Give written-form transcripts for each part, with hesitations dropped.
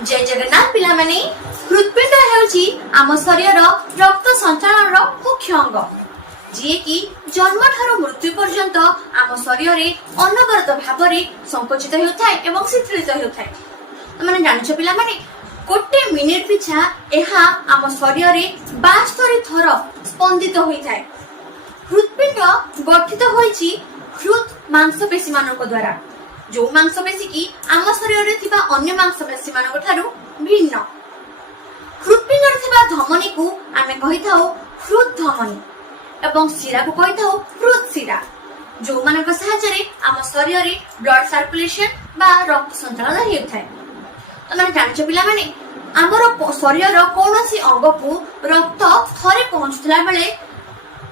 जय जगन्नाथ पिला माने हृदपिंड हेउची आम शरीर रक्त संचालन मुख्य अंग जी कि जन्म ठार मृत्यु पर्यंत आम शरीर अनवरत भाव संकुचित होता है एवं शिथिलित होता है। मैंने जान पिला माने गोटे मिनिट पिछा यह आम शरीर 72 थर स्पंदित होता है। हृदपिंड गठित होइछि हृद मांसपेशी मानक द्वारा जो मांसपेशी की आम शरीर थिबा अन्य मांसपेशी मानक ठारू भिन्न। हृदपिंड थिबा धमनी को आमे कहिथाउ हृद धमनी एवं शिरा को कहिथाउ हृद शिरा जो मानक सहायरे आम शरीर ब्लड सर्कुलेशन बा रक्त संचालन हेउथाय। तो माने जानिछ पिला माने आमर शरीर कोनोसी अंग को रक्त थरे पहुंचुतला बेले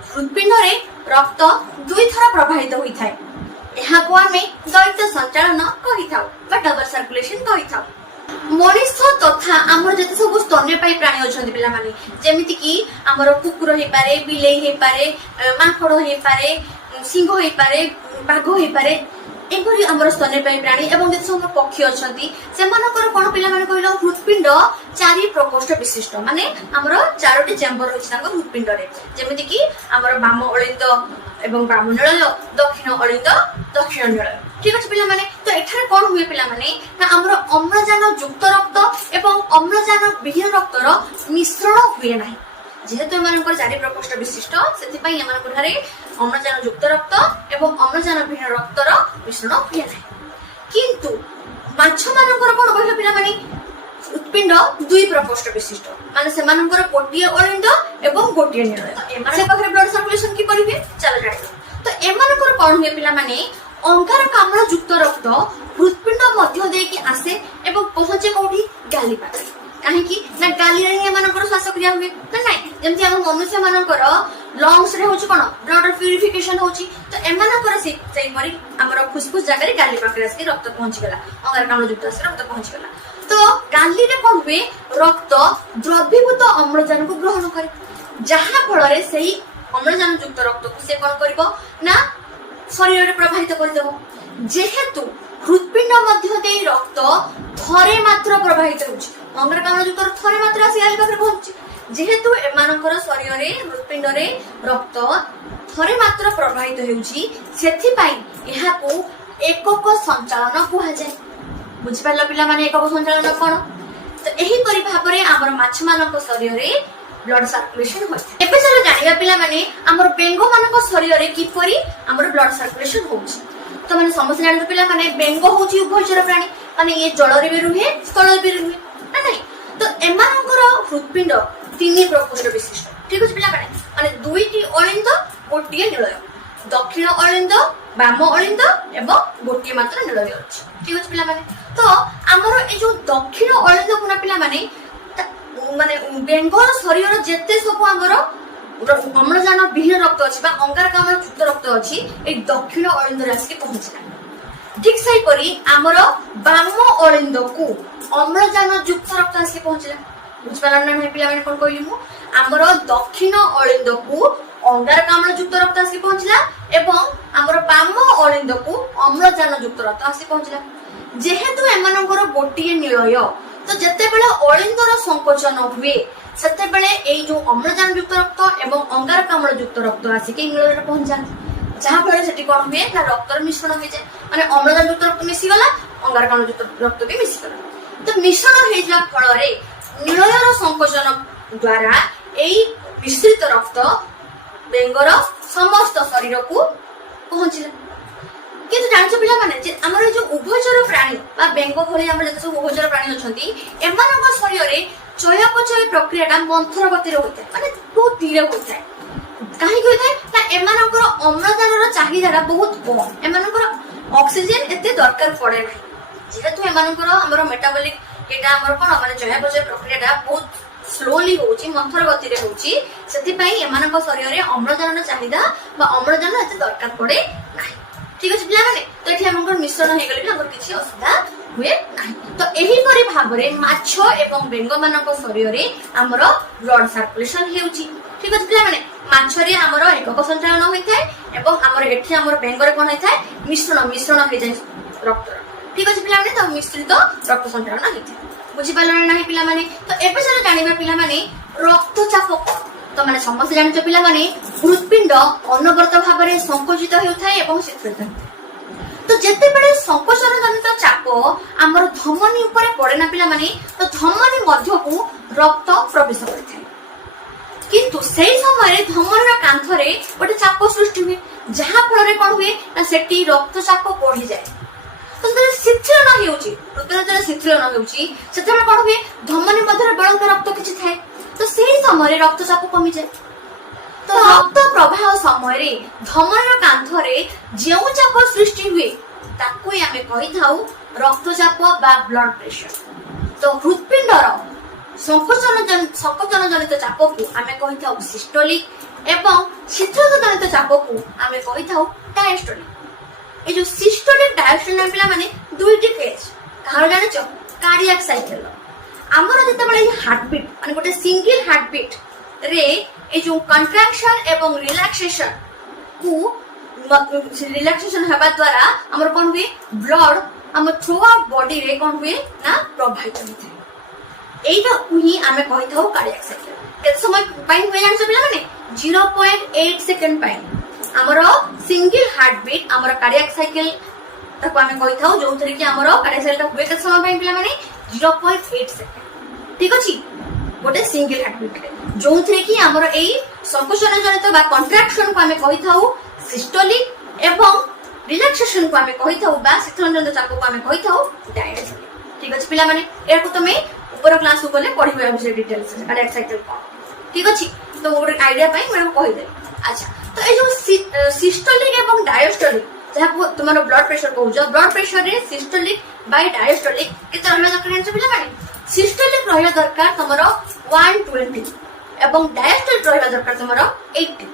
हृदपिंड रे रक्त दुई थर प्रवाहित होइथाय। यहाँ को आमे द्वैत संचालन कहिथाउ बा डबल सर्कुलेशन कहिथाउ। मनुष्य तथा आमर जते सब स्तन्यपायी प्राणी अछंती पिला माने जेमिति कि आमर कुकुर हे पारे, बिलेई हे पारे, माखड़ हे पारे, सिंह हे पारे, बाघ हे पारे एपरि आमर स्तन्यपायी प्राणी एवं जते सब पक्षी अछंती सेमानकर कोन पिला माने कहिलो हृदपिंड 4 प्रकोष्ठ विशिष्ट माने आमर 4टी चेम्बर होछि तांको हृदपिंड रे जेमिति कि आमर बाम अलिंद एवं बाम निलय, दक्षिण अलिंद, दक्षिण निलय। ठीक अछि पिला माने तो एठारे कोन हुए पिला माने ना आमर अम्लजान युक्त रक्त एवं अम्लजान विहीन रक्तर मिश्रण हुए नाही। जेहेतु एमानकर 4 प्रकोष्ठ विशिष्ट सेति पई एमानकर ठारे अम्लजान युक्त रक्त एवं अम्लजान विहीन रक्तर मिश्रण हुए नाही। किंतु माछ मानकर कोन कहले पिला माने हृदपिंड 2 प्रकोष्ठ विशिष्ट माने सेमानकर गोटिए अलिंद एवं गोटिए निलय। एमाने पाखरे ब्लड सर्कुलेशन की करिवे चल जाय। तो एमानकर कोन हुए पिला माने अंगारकाम्ल युक्त रक्त हृदपिंड मध्य दे के आसे एवं पहुंचे कोठी गाली पाखे काहे कि ना गाली रे एमानकर श्वासक्रिया हुए ना नाही जेमति हम मनुष्य मानकर लंग्स रे होची कोन ब्लड प्यूरिफिकेशन होची। तो एमानकर सेई परी हमर फुसफुस जगह रे गाली पाखे आसी रक्त पहुंची गला अंगारकाम्ल युक्त आसे रक्त पहुंची गला। तो गाली रे कोन हुए रक्त द्रवीभूत अम्लजान को ग्रहण करे जहा फल रे सेई अम्लजान युक्त रक्त को से कोन करबो ना शरीर रे प्रवाहित कर देबो। जेहेतु हृदपिंड मध्य दे रक्त थरे मात्र प्रवाहित होछि अंगारकाम्ल युक्त थरे मात्र आसी गाली पाखे पहुंची जेहेतु एमानकर शरीर रे हृदपिंड रे रक्त थरे मात्र प्रवाहित होछि सेथि पई एहा को एकक संचालन कुहा जाय। बुझि पारला पिला माने एकक संचालन कोन तो एही परि भाबरे हमर माछ मानक शरीर रे ब्लड सर्कुलेशन होय। एबे चलो जानिबा पिला माने हमर बेंगो मानक शरीर रे किपरि हमर ब्लड सर्कुलेशन होछि। तो माने समस्त जानि पिला माने बेंगो होछि उभयचर प्राणी माने ये जल रे भी रुहे स्थल रे भी रुहे ना नहीं। तो एमानकर हृदपिंड 3 प्रकोष्ठ विशिष्ट। ठीक अछि पिला माने दुईटी अलिंद गोटिए निलय दक्षिण अलिंद बाम अलिंद एवं गोटिए मात्र निलय अछि। ठीक अछि पिला माने तो हमर ए जो दक्षिण अलिंद कोना पिला माने माने बेंगोर शरीर जेते सब हमर अम्लजान विहीन रक्त अछि बा अंगारकाम्ल युक्त रक्त अछि ए दक्षिण अलिंद राशि के पहुंचला। ठीक सही परी हमर बाम अलिंद को अम्लजान युक्त रक्त आसी पहुंचला। बुझपाला ना पिला माने कोन कहली मु हमर दक्षिण अलिंद को अंगारकाम्ल युक्त रक्त आसी पहुंचला एवं हमर बाम अलिंद को अम्लजान युक्त रक्त आसी पहुंचला। जेहेतु एमानकर गोटिए निलय तो जते बेले अलिंदर संकोचन हुए सेते बेले एई जो अम्लजान युक्त रक्त एवं अंगारकाम्ल युक्त रक्त आसी के निलय रे पहुंच जाय जहा फले सेठी कोन हुए ना रक्तर मिश्रण हो जाय माने अम्लजान युक्त रक्त मिसी गला अंगारकाम्ल युक्त रक्त भी मिसी गला। तो मिश्रण हे जा फल रे निलयर संकोचन द्वारा एई मिश्रित रक्त बेंगर समस्त शरीर को पहुंचला। किंतु जानिछ पिला माने जे हमर जो उभयचर प्राणी बा बेंगो भली हमर जते सब उभयचर प्राणी अछंती एमानक शरीर रे चयापचय प्रक्रियाटा मंथर गति रे होइते माने बहुत धीरे होइते काहे कि होइते ना एमानकर अम्लजानर चाहिदाटा बहुत कम एमानकर ऑक्सीजन एते दरकार पड़े नाही जेहेतु एमानकर हमर मेटाबॉलिक एटा हमर कोन माने चयापचय प्रक्रियाटा बहुत स्लोली होउची मंथर गति रे होउची सेति पई एमानक शरीर रे अम्लजानर चाहिदा बा अम्लजान एते दरकार पड़े नाही। ठीक अछि पिला माने तो एठी हमर मिश्रण हे गेले हमर किछि असुविधा हुए नाही। तो एही परि भाबरे माछ एवं बेंग मानक शरीर रे हमर ब्लड सर्कुलेशन हेउची। ठीक अछि पिला माने माछ रे हमर एकक संचालन होइथाय एवं हमर एठी हमर बेंग रे कोन होइथाय मिश्रण हे जाय रक्त। ठीक अच्छे पिला तो मिश्रित रक्त संचालन होता है बुझीपार ना पिला तो एबे चलो जानिबा पिला रक्तचाप तो माने समस्त जानिछ पिला हृदपिंड अनवरत भाव में संकुचित होता है एवं शीतल तो जिते बड़े संकोचन जनित चाप आमर धमनी ऊपर पड़े ना पिला तो धमनी मध्य को रक्त प्रवेश करथाय किंतु सेही समय धमनीर कांथरे गोटे चाप सृष्टि हुए जहा फल कौन हुए ना सेठी रक्तचाप बढ़ी जाए तो शिथिल न होउची हृदय शिथिल न होउची सेते कौन हुए धमनी मध्य बलक रक्त किछि थाए तो सेही समय रक्तचाप कमी जाए तो रक्त प्रवाह समय धमनीर कांथरे जो चाप सृष्टि हुए ताकू आमे कहि थाउ रक्तचाप बा ब्लड प्रेशर तो हृदपिंडर संकोचन जनित चाप को आमे कहि थाउ सिस्टोलिक एवं शिथिल जनित चाप को आमे कहि थाउ डायस्टोलिक ए जो सिस्टोलिक डायस्टोलिक पिला माने दुईटी फेज कहार जाने छ कार्डियक साइकिल हमर जते बळे हार्ट बीट माने गोटे सिंगल हार्ट बीट रे ए जो कंट्रैक्शन एवं रिलैक्सेशन को रिलैक्सेशन हेबा द्वारा हमर कोन हुए ब्लड हम थ्रू आउट बॉडी रे कोन हुए ना प्रभावित होते एटा उही आमे कहि थाउ कार्डियक साइकिल केते समय पाइन हुए जान पिला माने 0.8 सेकंड पाइन हमर सिंगल हार्ट बीट हमर कार्डियक साइकिल ताको आमे कहि थाउ जो थरी कि हमर कार्डियक साइकिल हुए केते समय पाइन पिला माने 0.8 सेकंड ठीक अछि गोटे सिंगल हार्ट बीट रे जो थरे कि हमर एई संकोचन जनित बा कंट्रैक्शन को आमे कहि थाउ सिस्टोलिक एवं रिलैक्सेशन को आमे कहि थाउ बा शिथिल जनित चाप को आमे कहि थाउ डायस्टोलिक ठीक अछि पिला माने एरको तमे ऊपर क्लास को गले पढिबे विषय डिटेल्स कार्डियक साइकिल को ठीक अछि तो मोर आईडिया पई मैं कहि दे अच्छा तो ए जो सिस्टोलिक एवं डायस्टोलिक जहा तुम्हारा ब्लड प्रेशर कहू जो ब्लड प्रेशर रे सिस्टोलिक बाय डायस्टोलिक केते रहला दरकार छै पिला माने सिस्टोलिक रहला दरकार तुम्हारा 120 एवं डायस्टोलिक रहला दरकार तुम्हारा 80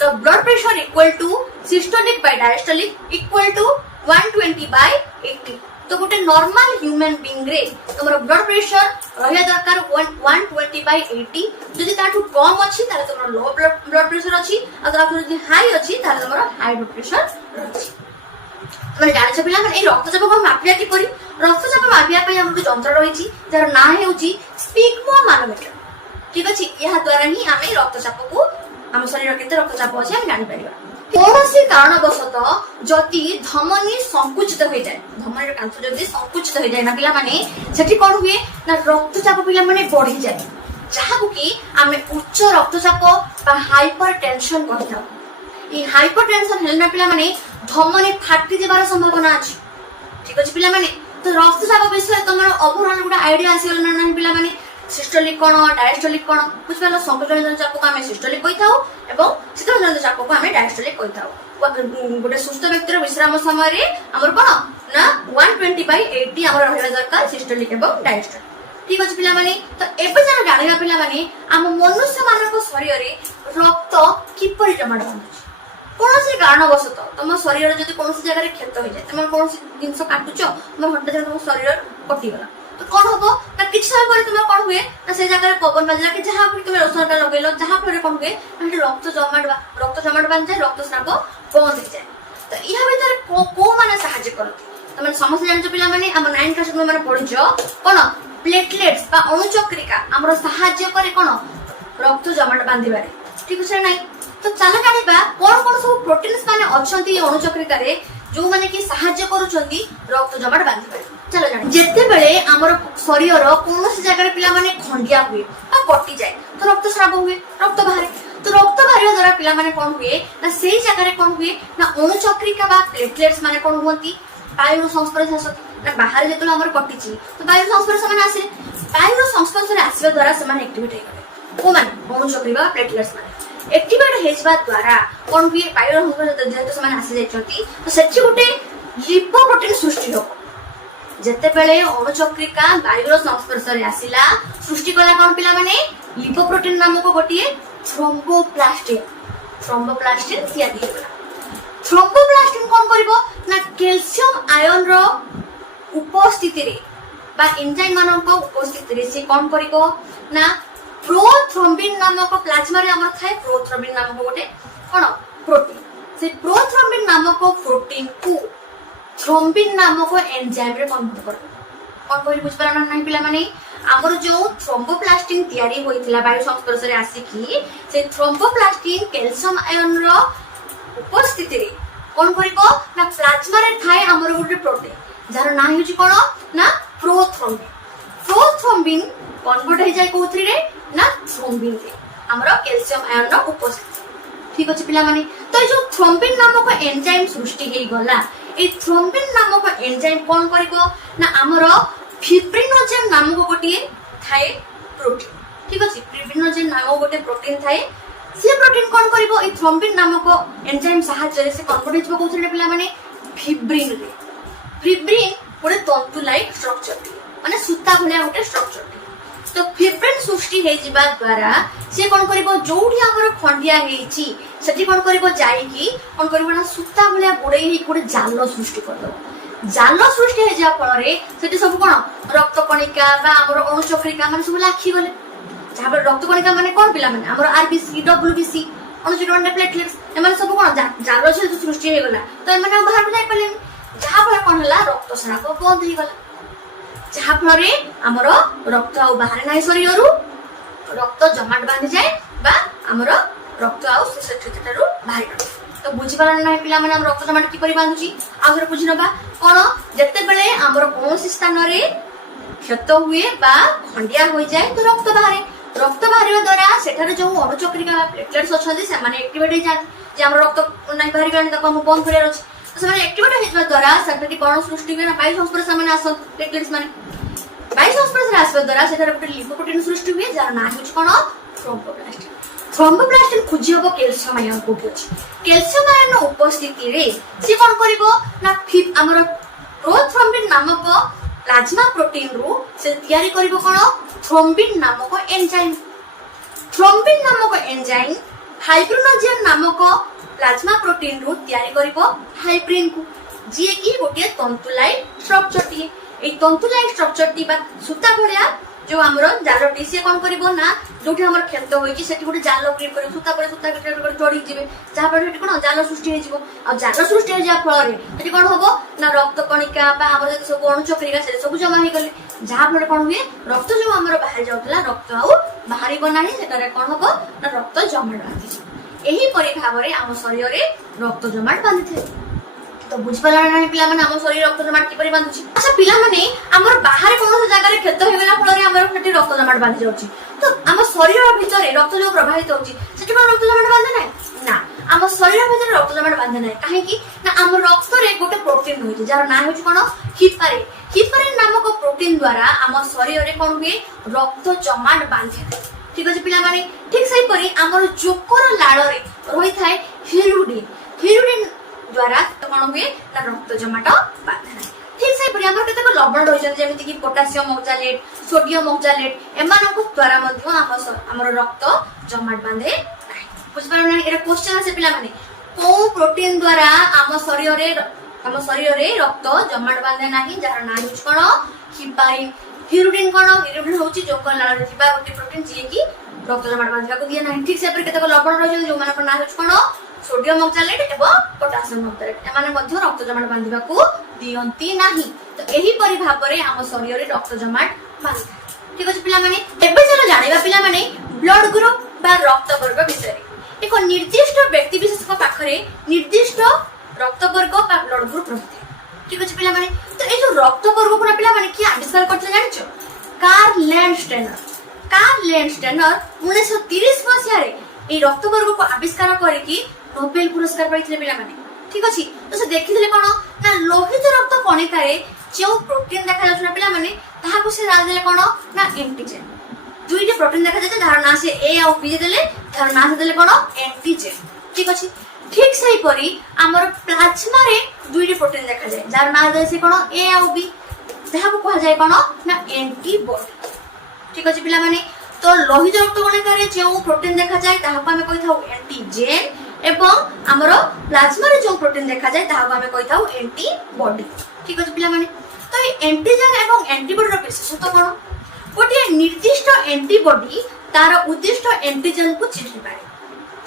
तो blood pressure equal to systolic by diastolic equal to 120 by 80 तो गोटे नॉर्मल ह्यूमन बीइंग रे तुम्हारा ब्लड प्रेशर रहला दरकार 120 बाय 80 जदि ताठू कम अछि ताले तुम्हारा लो ब्लड प्रेशर अछि आ ताठू जदि हाई अछि ताले तुम्हारा हाई ब्लड प्रेशर अछि माने जानि छ पिला माने ए रक्तचाप को मापिया कि परि रक्तचाप मापिया पय हमर यंत्र रहिछि जार ना हेउछि स्पिग्मो मानोमीटर ठीक अछि यहा द्वारा ही आमे रक्तचाप को हम शरीर केते रक्तचाप अछि हम जानि परिबा कौनसी कारणवशतः जदि धमनी संकुचित हो जाए धमनी कांथ जदि संकुचित हो जाए ना पिला माने सेठी कोन हुए ना रक्तचाप पिला माने बढ़ी जाए जहा को कि आमे उच्च रक्तचाप बा हाइपरटेंशन कहता ई हाइपरटेंशन हेलना पिला माने धमनी फाटी जेबार संभावना अछि ठीक अछि पिला माने तो रक्तचाप विषय तमर ओवरऑल गुडा आईडिया आसील ना नाही पिला माने सिस्टोलिक कोन डायस्टोलिक कोन कुछ पहला संकोचन जनित चाप को आमे सिस्टोलिक कहि थाउ एवं शीतल जनित चाप को आमे डायस्टोलिक कहि थाउ गोटे सुस्थ व्यक्तिर विश्राम समय रे हमर कोन ना 120 बाय 80 हमर रहला दरकार सिस्टोलिक एवं डायस्टोलिक ठीक अछि पिला माने तो एबे जानो जानिबा पिला माने हम मनुष्य मानक शरीर रे रक्त किपरि जमा होछि कोनोसी कारणवशतः तुम शरीर जदि कोनोसी जगह रे क्षत हो जाए तुम कोनोसी जिंस काटुछ तुम हटात तुम शरीर कटि गला तो कौन होबो ना किछ समय पर तुम कौन हुए ना से जगह रे पवन बाजला कि जहां पर तुम रसनटा लगेलो जहां पर कौन हुए ना रक्त जमाट बन जाए रक्त स्राव बंद हो जाए तो इहा भीतर को माने सहायता करत तमे समस्त जान पिला माने हम 9 क्लास में माने पढिजो कोन प्लेटलेट्स बा अणुचक्रिका हमर सहायता करे कोन रक्त जमाट बांधिबारे ठीक छै नै तो चलो जानिबा कोन कोन सब प्रोटीन्स माने अछंती अणुचक्रिका रे जो माने कि सहायता करूछंती रक्त जमाट बांधिबारे चलो जानि जेते बेले हमर शरीर कोनोसी जगह रे पिला माने खंडिया हुए आ कटि जाए तो रक्त स्राव हुए रक्त बाहरे तो रक्त बाहर द्वारा पिला माने कोन हुए ना सेही जगह रे कोन हुए ना अणुचक्रिका बा प्लेटलेट्स माने कोन होंती वायु संस्पर्श आसती ना बाहर जेतलो हमर कटिची तो वायु संस्पर्श माने आसे वायु संस्पर्श रे आसीबा द्वारा से माने एक्टिवेट हे गले को माने अणुचक्रिका प्लेटलेट्स माने एक्टिवेट हेजबा द्वारा कोन हुए वायु संस्पर्श जेतो से माने आसी जायछंती तो सेठी गुटे लिपोप्रोटीन सृष्टि हो जेते बेले अणुचक्रिका वायुर संस्पर्श रे आसिला सृष्टि कला कोन पिला माने लिपोप्रोटीन नामक गोटिए थ्रोम्बोप्लास्टिन तयारी हेला थ्रोम्बोप्लास्टिन कोन करबो ना कैल्शियम आयन रो उपस्थिति रे बा एंजाइम मानक उपस्थिति रे से कोन करबो ना प्रोथ्रोम्बिन नामक प्लाज्मा रे हमर थाए प्रोथ्रोम्बिन नामक गोटे कोन प्रोटीन से प्रोथ्रोम्बिन नामक प्रोटीन को थ्रोम्बिन नामक एंजाइम रे कन्वर्ट कर कोन कहि बुझ पारना नै पिला माने हमर जो थ्रोम्बोप्लास्टिन तयारी होइतिला वायु संस्पर्श रे आसीकी से थ्रोम्बोप्लास्टिन कैल्शियम आयन रो उपस्थिति रे कोन करिवो ना प्लाज्मा रे थाए हमर गुटे प्रोटीन जार ना हिउची कोन ना प्रोथ्रोम्बिन कन्वर्ट हो जाए कोथि रे ना थ्रोम्बिन रे हमर कैल्शियम आयन रो उपस्थिति ठीक अछि पिला माने तो जो थ्रोम्बिन नामक एंजाइम सृष्टि हेई गला ए थ्रोम्बिन नामक एंजाइम कोन करिवो ना हमर फिब्रिनोजेन नामक गोटे थाए प्रोटीन ठीक अछि फिब्रिनोजेन नामक गोटे प्रोटीन थाए से प्रोटीन कोन करिवो ए थ्रोम्बिन नामक एंजाइम सहायता से कन्वर्ट हो कोथि रे पिला माने फिब्रिन रे फिब्रिन गोटे तंतु लाइक स्ट्रक्चर माने सूता भलिया गोटे स्ट्रक्चर तो फिब्रिन सृष्टि हे जिबा द्वारा से कोन करिवो जोठी हमर खंडिया हेछि सेठी कोन करिवो जाईकी कोन करिवो ना सूता भलिया बुडै हे गोटे जाल सृष्टि करदो जाल सृष्टि हे जा फल रे सेठी सब कोन रक्त कणिका बा हमर अणुचक्रिका माने सब लाखी गले जहा पर रक्त कणिका माने कोन पिला माने हमर आरबीसी डब्ल्यूबीसी अणुचक्रिका प्लेटलेट्स एमाने सब कोन जाल से सृष्टि हे गला तो एमाने बाहर जाय पले जहा पर कोन हला रक्त स्राव बंद हे गला जहा फल रे हमर रक्त आ बाहर नाही शरीर रु रक्त जमाट बांधी जाए बा हमर रक्त आ सेठेटारु बाहर तो बुझी पारन नाही पिला माने हम रक्त जमाट की परि बांधुची आगर बुझी नबा कोन जत्ते बेले हमर कोनोसी स्थान रे क्षत हुए बा खंडिया होई जाए तो रक्त बाहरे द्वारा सेठारे जो अणुचक्रिका प्लेटलेट्स अछंदी से माने एक्टिवेट हो जाय जे हमर रक्त नाही बाहर गण त हम बंद करे अछि तो माने एक्टिवेट हो जवा द्वारा सेठारे कोन सृष्टि होना वायु संस्पर्श माने आस प्लेटलेट्स माने वायु संस्पर्श रे आसवा द्वारा सेठारे गोटे लिपोप्रोटीन सृष्टि हुए जार ना हिच कोन थ्रोम्बोप्लास्टिन खोजी हबो कैल्शियम आयन कोठी अछि कैल्शियम आयन उपस्थिति रे से कोन करिवो ना हमर प्रोथ्रोम्बिन नामक प्लाज्मा प्रोटीन रु से तयारी करिवो कोन थ्रोम्बिन नामक एंजाइम फाइब्रिनोजेन नामक प्लाज्मा प्रोटीन रु तयारी करिवो फाइब्रिन को जे की गोटे तंतुलाइट स्ट्रक्चर टी ए तंतुलाइट स्ट्रक्चर टी बा सूता भलिया जो हमरो जालटी से कोन करिवो ना जोठी हमर खेत होई कि सेठी गोटे जाल क्रिएट करिवो सूता पर सूता क्रिएट कर जोड़ी जिवे जहा पर सेठी कोन जाल सृष्टि हे जिवो आ जाल सृष्टि हे जा फल रे सेठी कोन होबो ना रक्त कणिका बा हमर जे सब अणुचक्रिका से सब जमा हे गले जहा पर कोन हुए रक्त जो हमर बाहर जाउतला रक्त आउ बाहरी बनानी सेटारे कोन होबो ना रक्त जमाट बांधी एही परि भाबरे हम शरीर रे रक्त जमाट बांधी थे तो बुझ पाला नाही पिला माने हम शरीर रक्त जमाट की परि बांधुची अच्छा पिला माने हमर बाहर कोन जगह रे खेत हेगला फल रे हमर सेठी रक्त जमाट बांधी जाउची तो हम शरीर भीतर रक्त जो प्रवाहित होची सेठी कोन रक्त जमाट बांधे नाही ना हम शरीर भीतर रक्त जमाट बांधे नाही काहे कि ना हम रक्त रे गोटे प्रोटीन होई जार ना होची कोन हिपारिन नामक प्रोटीन द्वारा हम शरीर रे कोन हुए रक्त जमाट बांधे ठीक अछि पिला माने ठीक सही परि हमर जोकर लाळ रे रही थाए हिरुडिन द्वारा कोन हुए ना रक्त जमाट बांधे ठीक सही परि हमर केतक लवण रही जेमिति कि पोटेशियम ऑक्सालेट सोडियम ऑक्सालेट एमानक द्वारा मध्ये हमर रक्त जमाट बांधे बुझ पारो ना एरा क्वेश्चन আছে पिला माने को प्रोटीन द्वारा हम शरीर रे रक्त जमाट बांधे नाही जार ना यूज कोन हिपारिन हिरुडिन होची जोकर लाळ रे थिबा गोटे प्रोटीन जे कि रक्त जमाट बांधवा को दिया नाही ठीक से पर केतक लवण रही जो माने ना यूज कोन सोडियम ऑक्सालेट एवं पोटेशियम ऑक्सालेट एमाने मध्ये रक्त जमाट बांधवा को दियंती नाही तो एही परि भाबरे हम शरीर रे रक्त जमाट बांधे ठीक अछि पिला माने एबे चलो जानिबा पिला माने ब्लड ग्रुप बा रक्त वर्ग विषय एक निर्दिष्ट व्यक्ति विशेष को पाखरे निर्दिष्ट रक्त वर्ग बा ब्लड ग्रुप रहते ठीक अछि पिला माने तो ए जो रक्त वर्ग को पिला माने की आविष्कार करते जानिछो कार्ल लैंडस्टेनर 1930 मसिया रे ए रक्त वर्ग को आविष्कार करे कि नोबेल पुरस्कार पाइथिले पिला माने ठीक अछि तो से देखिथिले कोन ना लोहित रक्त कणिका रे जो प्रोटीन देखा जाउछ पिला माने ताहा को से राज देले कोन ना एंटीजन दुईटे प्रोटीन देखा जाते तार ना से ए आ बी देले तार ना से देले कोन एंटीजन ठीक अछि ठीक सही परी हमर प्लाज्मा रे दुईटे प्रोटीन देखा जाय जार ना दे से कोन ए आ बी ताहा को कहा जाय कोन ना एंटीबॉडी ठीक अछि पिला माने तो लोहित रक्त कणिका रे जो प्रोटीन देखा जाय ताहा को हमें कहि थाउ एंटीजन एवं हमर प्लाज्मा रे जो प्रोटीन देखा जाय ताहा को हमें कहि थाउ एंटीबॉडी ठीक अछि पिला माने तो एंटीजन एवं एंटीबॉडी रो विशेषता कोन गोटे निर्दिष्ट एंटीबॉडी तार उद्दिष्ट एंटीजन को चिन्हि पारे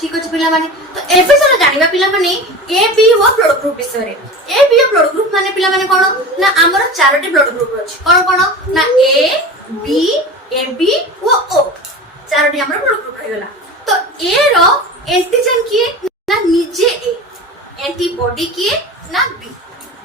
ठीक अच्छे पिला माने तो एबे चलो जानिबा पिला माने A B O blood group विषय रे A B O blood group माने पिला माने कोन ना हमर चारोटी ब्लड ग्रुप अछि कोन कोन ना A B A B O चारोटी हमर ब्लड ग्रुप रह गला तो ए रो एंटीजन किए ना निजे ए एंटीबॉडी किए ना बी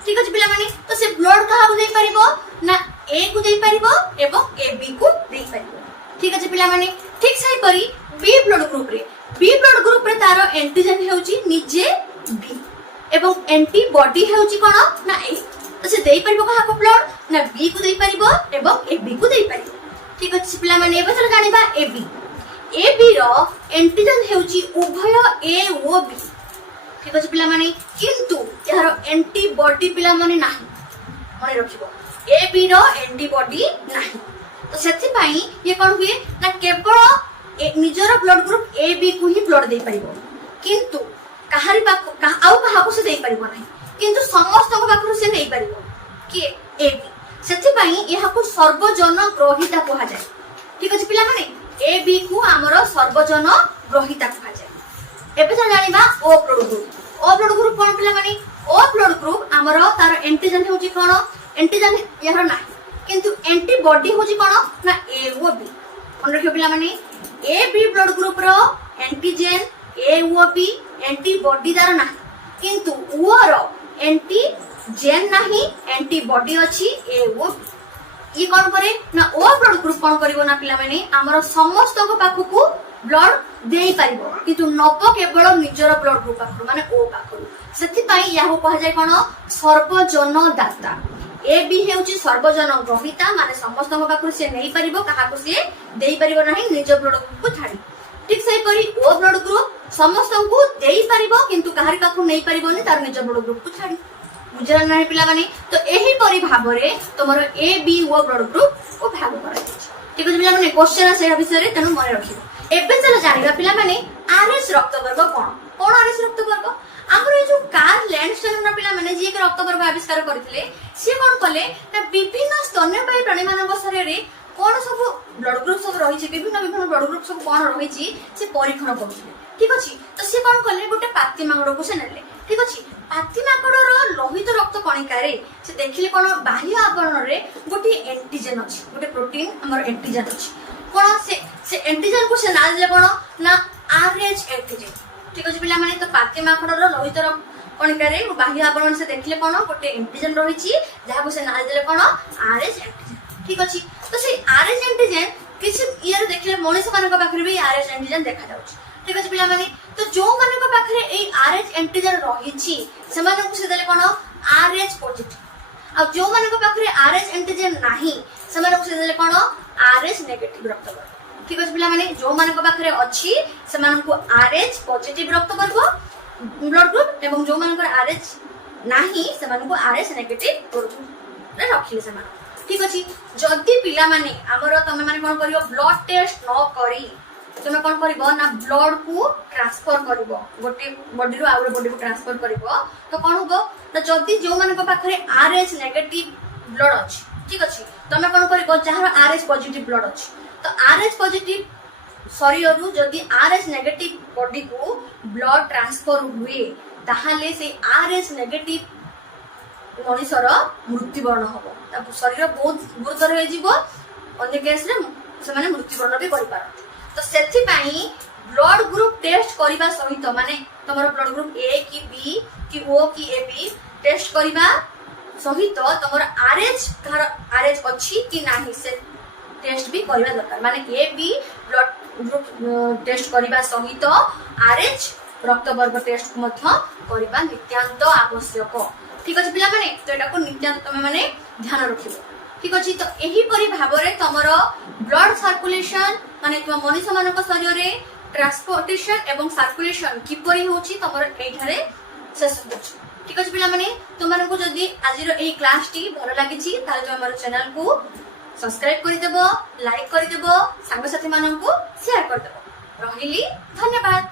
ठीक अछि पिला माने तो से ब्लड कहा को दे परिबो ना ए को दे परिबो एवं ए बी को दे परिबो ठीक अछि पिला माने ठीक सही परी बी ब्लड ग्रुप रे बी ब्लड ग्रुप रे तारो एंटीजन हेउची निजे बी एवं एंटीबॉडी हेउची कोन ना ए तो से देई परिबो कहा को ब्लड ना बी को देई परिबो एवं ए बी को देई परिबो ठीक अछि पिला माने एबे चल जानिबा ए बी रो एंटीजन हेउची उभय ए ओ बी ठीक अछि पिला माने किंतु यार एंटीबॉडी पिला माने नाही मने रखिबो ए बी रो एंटीबॉडी नाही तो सेथि पई ये कोन हुए ना केवल निजर ब्लड ग्रुप ए बी को ही ब्लड दे परिबो किंतु कहारी पाक आउ कहा को से दे परिबो नाही किंतु समस्त को पाखरु से नै परिबो कि ए बी सेथि पई यहा को सर्वजन ग्रहिता कहा जाय ठीक अछि पिला माने ए बी को हमरो सर्वजन ग्रहिता कहा जाय एबे त जानिबा ओ ब्लड ग्रुप कोन पिला माने ओ ब्लड ग्रुप हमरो तार एंटीजन होची कोन एंटीजन यार नाही किंतु एंटीबॉडी होची कोन ना ए ओ बी कोन रखियो पिला माने ए बी ब्लड ग्रुप रो antigen A O B antibody दार नाही किंतु ओ रो एंटीजन नाही एंटीबॉडी अछि ए ओ बी ये कोन करे ना ओ ब्लड ग्रुप कोन करिवो ना पिला माने हमरो समस्त को पाखु को ब्लड देई परिबो किंतु नब केवल निजर ब्लड ग्रुप पाखु माने ओ पाखु सेति पई याहु कहा जाय कोन सर्वजन दाता ए बी हेउची सर्वजन ग्रहिता माने समस्त को पाखु से नै परिबो कहा को से देई परिबो नाही निज ब्लड ग्रुप को छाडी ठीक सही परी ओ ब्लड ग्रुप समस्त को देई परिबो किंतु कहारी पाखु नै परिबोनी तार निज ब्लड ग्रुप को छाडी बुझला नाही पिला माने तो एही परी भाबरे तमरो A B O blood group को भाग करा ठीक अछि पिला माने क्वेश्चन से विषय रे तनु मने रखिबो एबे चलो जानिबा पिला माने आरएस रक्त वर्ग कोन आरएस रक्त वर्ग हमर जो कार्ल लैंडस्टोन ना पिला माने जे रक्त वर्ग आविष्कार करथिले से कोन कले ना विभिन्न स्तन्यपायी प्राणी मानक शरीर रे कोन सब ब्लड ग्रुप सब रही छि विभिन्न ब्लड ग्रुप सब कोन रही छि से परीक्षण करथिले ठीक अछि तो से कोन कले गोटे पाती मागड़ को से नेले ठीक अछि पाती मागड़ रो लोहित रक्त कणिका रे से देखिले कोन बाह्य आवरण रे गोटे एंटीजन अछि गोटे प्रोटीन हमर एंटीजन अछि कोन से एंटीजन को से ना दे कोन ना आरएच एंटीजन ठीक अछि पिला माने तो पाती मागड़ रो लोहित कणिका रे बाह्य आवरण से देखिले कोन गोटे एंटीजन रही छि जहा को से ना दे कोन आरएच एंटीजन ठीक अछि तो से आरएच एंटीजन किछि ईयर देखिले मनुष्य मानक पाखरे भी आरएच एंटीजन देखा जाउछि ठीक अछि पिला माने तो जो मानक पाखरे ए आरएच एंटीजन रही छि से मानक से देले कोन आरएच पॉजिटिव आ जो मानक पाखरे आरएच एंटीजन नाही से मानक से देले कोन आरएच नेगेटिव रक्त वर्ग ठीक अछि पिला माने जो मानक पाखरे अछि से मानक आरएच पॉजिटिव रक्त वर्ग ब्लड ग्रुप एवं जो मानक आरएच नाही से मानक आरएच नेगेटिव ग्रुप रे रखिले से मानक ठीक अछि जदी पिला माने हमरो तमे माने कोन करियो ब्लड टेस्ट न करी तमे कोन करिवो ना ब्लड को ट्रांसफर करिवो गोटे बॉडी रो आउर बॉडी को ट्रांसफर करिवो तो कोन होबो ना जदी जो मानक पाखरे आरएच नेगेटिव ब्लड अछि ठीक अछि तमे कोन करिवो जहार आरएच पॉजिटिव ब्लड अछि तो आरएच पॉजिटिव शरीर रु जदी आरएच नेगेटिव बॉडी को ब्लड ट्रांसफर हुए ताहाले से आरएच नेगेटिव मनुष्यर मृत्युवरण हम ताको शरीर बहुत गुरुतर हो जीवो अन्य केस रे से माने मृत्युवरण भी करि पारत तो सेथि पई ब्लड ग्रुप टेस्ट करिबा सहित माने तमरो ब्लड ग्रुप ए की बी की ओ की ए बी टेस्ट करिबा सहित तमरो आरएच तार आरएच अछि कि नाही से टेस्ट भी करिबा दरकार माने A B blood group test करिबा सहित आरएच रक्त वर्ग टेस्ट मध्य करिबा नित्यांत आवश्यक ठीक अछि पिला माने तो एटा को नित्यांत तमे माने ध्यान रखिबो ठीक अछि तो एही परि भाबरे तमरो ब्लड सर्कुलेशन माने तुम मनुष्य मानक शरीर रे ट्रांसपोर्टेशन एवं सर्कुलेशन किपरि होछि तमरो एठारे शेष होछि ठीक अछि पिला माने तुमन को जदी आजिर एही क्लास टी भलो लागि छि ताले तुम हमर चैनल को सब्सक्राइब करि देबो लाइक करि देबो संग साथी मानन को शेयर कर देबो रहिली धन्यवाद।